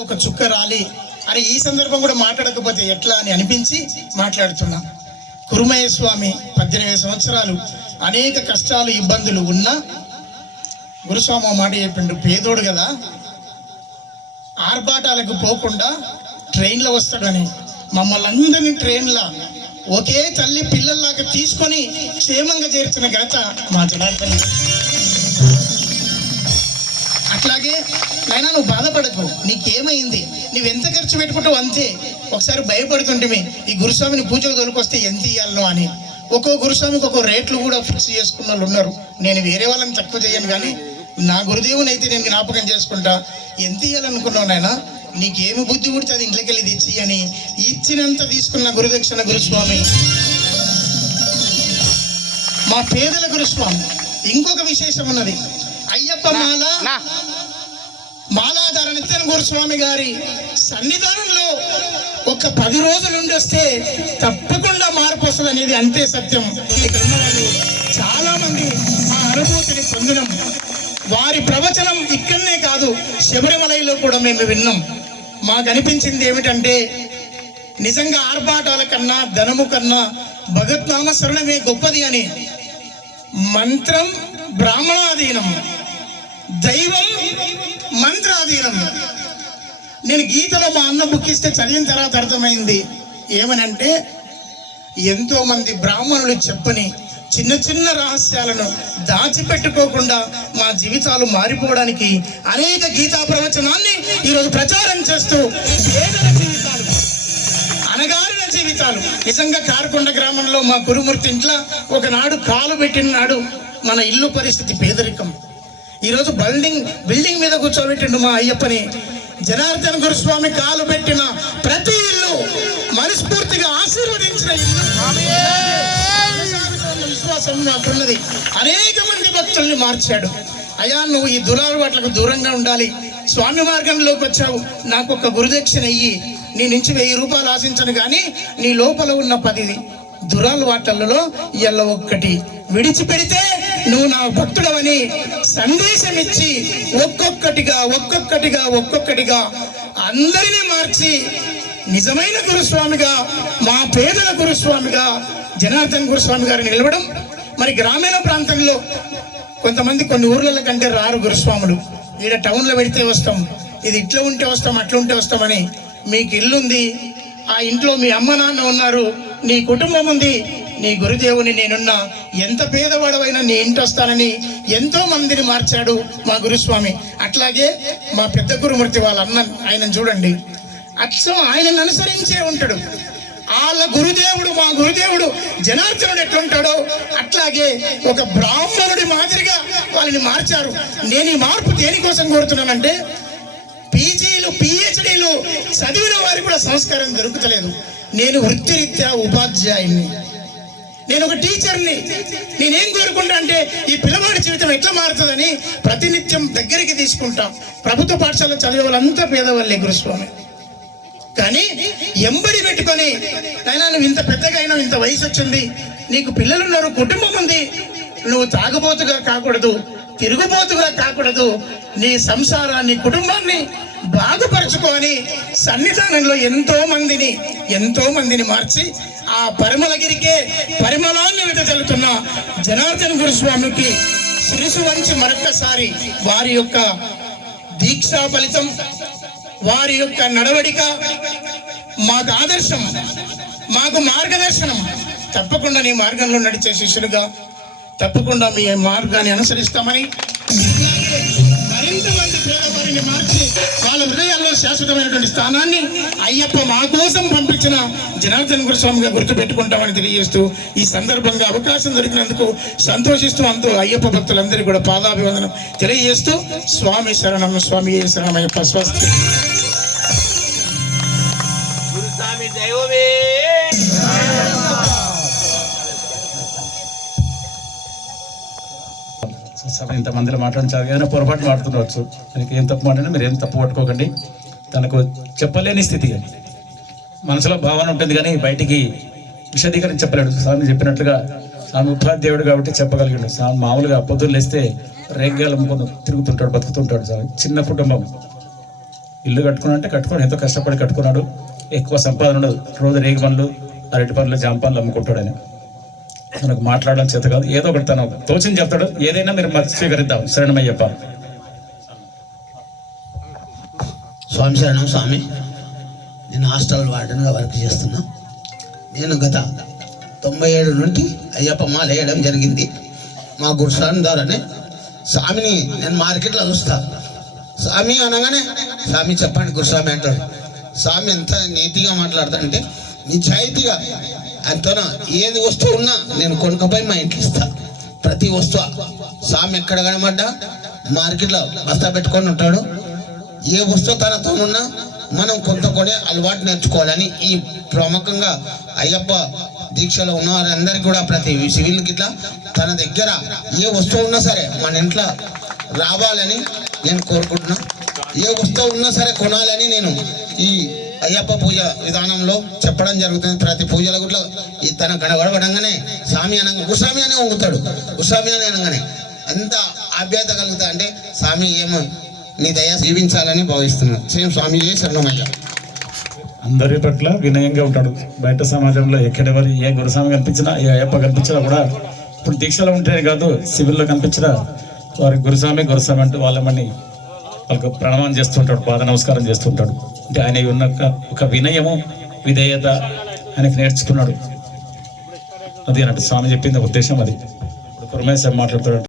ఒక చుక్క రాలి అరే ఈ సందర్భం కూడా మాట్లాడకపోతే ఎట్లా అని అనిపించి మాట్లాడుతున్నా. కురుమయ్య స్వామి 18 సంవత్సరాలు అనేక కష్టాలు ఇబ్బందులు ఉన్నా గురుస్వామి మాట చెప్పిండు, పేదోడు కదా ఆర్భాటాలకు పోకుండా ట్రైన్లో వస్తాడని. మమ్మల్ని అందరినీ ట్రైన్లో ఒకే తల్లి పిల్లల్లాగా తీసుకొని క్షేమంగా చేర్చిన ఘనత మా జనార్దన్. అట్లాగే నైనా నువ్వు బాధపడకు, నీకేమైంది, నువ్వెంత ఖర్చు పెట్టుకుంటావు అంతే. ఒకసారి భయపడుతుంటే ఈ గురుస్వామిని పూజకు తోలుకొస్తే ఎంత ఇవ్వాలను అని ఒక్కో గురుస్వామికి ఒక్కో రేట్లు కూడా ఫిక్స్ చేసుకున్న వాళ్ళు ఉన్నారు. నేను వేరే వాళ్ళని తక్కువ చేయను, కానీ నా గురుదేవుని అయితే నేను జ్ఞాపకం చేసుకుంటా. ఎంత ఇవ్వాలనుకున్నావు నాయన, నీకేమి బుద్ధి పుడితే అది ఇంట్లోకి వెళ్ళి తెచ్చి అని ఇచ్చినంత తీసుకున్న గురుదక్షిణ గురుస్వామి మా పేదల గురుస్వామి. ఇంకొక విశేషం ఉన్నది, అయ్యప్ప మాలాధార నిత్యన గురుస్వామి గారి సన్నిధానంలో ఒక 10 రోజులు ఉండి వస్తే తప్పకుండా మార్పు వస్తుంది అనేది అంతే సత్యం. ఇక్కడ ఉన్న వాళ్ళు చాలా మంది ఆ అనుభూతిని పొందినాం. వారి ప్రవచనం ఇక్కడనే కాదు, శబరిమలలో కూడా మేము విన్నాం. మాకు అనిపించింది ఏమిటంటే నిజంగా ఆర్భాటాల కన్నా ధనము కన్నా భగవద్నామ శరణమే గొప్పది అని. మంత్రం బ్రాహ్మణాధీనం, దైవం మంత్రాధీనం. నేను గీతలో మా అన్న బుక్ ఇస్తే చదివిన తర్వాత అర్థమైంది ఏమనంటే, ఎంతో మంది బ్రాహ్మణులు చెప్పని చిన్న చిన్న రహస్యాలను దాచిపెట్టుకోకుండా మా జీవితాలు మారిపోవడానికి అనేక గీతా ప్రవచనాన్ని ఈరోజు ప్రచారం చేస్తూ పేదల జీవితాలు, అనగారిన జీవితాలు. నిజంగా కారకొండ గ్రామంలో మా గురుమూర్తి ఇంట్లో ఒకనాడు కాలు పెట్టిన నాడు మన ఇల్లు పరిస్థితి పేదరికం. ఈరోజు బిల్డింగ్ మీద కూర్చోబెట్టిండు మా అయ్యప్పని. జనార్దన్ గురుస్వామి కాలు పెట్టిన ప్రతి ఇల్లు మనస్ఫూర్తిగా ఆశీర్వదించిన ఇల్లు. విశ్వాసం నాకున్నది. అనేక మంది భక్తుల్ని మార్చాడు. అయ్యా నువ్వు ఈ దురలవాట్లకు దూరంగా ఉండాలి, స్వామి మార్గంలోకి వచ్చావు, నాకు ఒక గురుదక్షిణ ఇయ్యి, నీ నుంచి 1000 రూపాయలు ఆశించను కానీ నీ లోపల ఉన్న 10 దురలవాట్లలో ఇలా ఒక్కటి విడిచిపెడితే నువ్వు నా భక్తుడవని సందేశం ఇచ్చి ఒక్కొక్కటిగా అందరినీ మార్చి నిజమైన గురుస్వామిగా, మా పేదల గురుస్వామిగా జనార్దన్ గురుస్వామి గారిని నిలవడం. మరి గ్రామీణ ప్రాంతంలో కొంతమంది కొన్ని ఊర్ల కంటే రారు గురుస్వాములు. ఈడ టౌన్లో పెడితే వస్తాం, ఇది ఇట్లా ఉంటే వస్తాం, అట్లా ఉంటే వస్తామని. మీకు ఇల్లుంది, ఆ ఇంట్లో మీ అమ్మ నాన్న ఉన్నారు, నీ కుటుంబం ఉంది, నీ గురుదేవుని నేనున్నా, ఎంత పేదవాడవైనా నీ ఇంటి వస్తానని ఎంతో మందిని మార్చాడు మా గురుస్వామి. అట్లాగే మా పెద్ద గురుమూర్తి వాళ్ళ అన్న, ఆయన చూడండి అచ్చం ఆయనను అనుసరించే ఉంటాడు. వాళ్ళ గురుదేవుడు, మా గురుదేవుడు జనార్దనుడు ఎట్లుంటాడో అట్లాగే ఒక బ్రాహ్మణుడి మాదిరిగా వాళ్ళని మార్చారు. నేను ఈ మార్పు దేనికోసం కోరుతున్నానంటే, పీజీలు పిహెచ్డీలు చదివిన వారికి కూడా సంస్కారం దొరుకుతలేదు. నేను వృత్తిరీత్యా ఉపాధ్యాయుని, నేను ఒక టీచర్ని. నేనేం కోరుకుంటా అంటే ఈ పిల్లవాడి జీవితం ఎట్లా మారుతుందని ప్రతినిత్యం దగ్గరికి తీసుకుంటాం. ప్రభుత్వ పాఠశాలలో చదివే వాళ్ళంతా పేదవాళ్ళే గురుస్వామి. కానీ ఎంబడి పెట్టుకొని, అయినా నువ్వు ఇంత పెద్దగా అయినా, ఇంత వయసు వచ్చింది, నీకు పిల్లలున్నారు, కుటుంబం ఉంది, నువ్వు తాగుబోతుగా కాకూడదు, తిరుగుబోతుగా కాకూడదు, నీ సంసారాన్ని కుటుంబాన్ని బాగుపరచుకొని సన్నిధానంలో ఎంతో మందిని మార్చి ఆ పరిమళగిరికే పరిమళాన్ని వెదజల్లుతున్న జనార్దన్ గురుస్వామికి శిరసు వంచి మరొక్కసారి వారి యొక్క దీక్షా ఫలితం, వారి యొక్క నడవడిక మాకు ఆదర్శం, మాకు మార్గదర్శనం. తప్పకుండా నీ మార్గంలో నడిచే శిష్యులుగా తప్పకుండా మీ మార్గాన్ని అనుసరిస్తామని, మరింత మంది పేదవారిని మార్చి వాళ్ళ హృదయాల్లో శాశ్వతమైనటువంటి స్థానాన్ని అయ్యప్ప మా కోసం పంపించిన జనార్దన్ గురుస్వామిగా గుర్తుపెట్టుకుంటామని తెలియజేస్తూ, ఈ సందర్భంగా అవకాశం దొరికినందుకు సంతోషిస్తూ అంటూ అయ్యప్ప భక్తులందరికీ కూడా పాదాభివందనం తెలియజేస్తూ, స్వామి శరణం, స్వామి శరణం అయ్యప్ప. స్వస్తి. ఇంతమందిలో మాట్లాడించారు, ఏదైనా పొరపాటు మాట్లాడుతుండవచ్చు, దానికి ఏం తప్పు మాట్లాడినా మీరు ఏం తప్పు పట్టుకోకండి. తనకు చెప్పలేని స్థితి, మనసులో భావన ఉంటుంది కానీ బయటికి విశదీకరించి చెప్పలేడు. స్వామి చెప్పినట్లుగా స్వామి ఉపాధ్యాయుడు కాబట్టి చెప్పగలిగాడు. స్వామి మామూలుగా పొద్దున్న లేస్తే రేగ్గాలు అమ్ముకొని తిరుగుతుంటాడు, బతుకుతుంటాడు. స్వామి చిన్న కుటుంబం, ఇల్లు కట్టుకున్నాడంటే కట్టుకోడు, ఎంతో కష్టపడి కట్టుకున్నాడు. ఎక్కువ సంపాదన ఉండదు, రోజు రేగి పనులు, అరటి పనులు, జామ పనులు అమ్ముకుంటాడు ఆయన. మనకు మాట్లాడడం చేత కాదు, ఏదో ఒకటి తను తోచింది చెప్తాడు. ఏదైనా మీరు స్వీకరిద్దాం. శరణమయ్యప్ప. స్వామి శరణం. స్వామి, నేను హాస్టల్ వార్డెన్గా వర్క్ చేస్తున్నా. నేను గత 97 నుండి అయ్యప్ప మాల వేయడం జరిగింది. మా గురుస్వామి ద్వారానే స్వామిని నేను మార్కెట్లో చూస్తా. స్వామి అనగానే స్వామి చెప్పండి గురుస్వామి అంటాడు. స్వామి ఎంత నీతిగా మాట్లాడతాడంటే నిజాయితీగా అంతనా ఏది వస్తువు ఉన్నా నేను కొనుక్కపోయి మా ఇంట్లో ఇస్తా. ప్రతి వస్తువు స్వామి ఎక్కడ కనబడ్డా మార్కెట్లో బస్తా పెట్టుకొని ఉంటాడు. ఏ వస్తువు తనతో ఉన్నా మనం కొంత కొనే అలవాటు నేర్చుకోవాలని ఈ ప్రముఖంగా అయ్యప్ప దీక్షలో ఉన్న వారందరికీ కూడా ప్రతి సివిల్కి ఇట్లా తన దగ్గర ఏ వస్తువు ఉన్నా సరే మన ఇంట్లో రావాలని నేను కోరుకుంటున్నా. ఏ వస్తువు ఉన్నా సరే కొనాలని నేను ఈ అయ్యప్ప పూజ విధానంలో చెప్పడం జరుగుతుంది. ప్రతి పూజల గుట్ల ఈ తన గడగడబడంగానే స్వామి అనగా గుస్వామి అనే వంగుతాడు. గుస్వామి అని అనగానే అంత ఆప్యాయత కలుగుతా. అంటే స్వామి ఏమో నీ దయ జీవించాలని భావిస్తున్నాను. సేమ్ స్వామి శరణమయ్య. అందరి పట్ల వినయంగా ఉంటాడు. బయట సమాజంలో ఎక్కడెవరు ఏ గురుస్వామి కనిపించినా, ఏ అయ్యప్ప కనిపించినా కూడా, ఇప్పుడు దీక్షలో ఉంటేనే కాదు సివిల్లో కనిపించినా వారికి గురుస్వామి గురుస్వామి అంటూ వాళ్ళని వాళ్ళకు ప్రణామం చేస్తుంటాడు, పాద నమస్కారం చేస్తుంటాడు. అంటే ఆయన ఉన్న ఒక వినయము, విధేయత ఆయనకు నేర్చుకున్నాడు. అది అన్నట్టు స్వామి చెప్పింది ఉద్దేశం అది. ఇప్పుడు కుర్మేశ్వరం మాట్లాడుతాడు.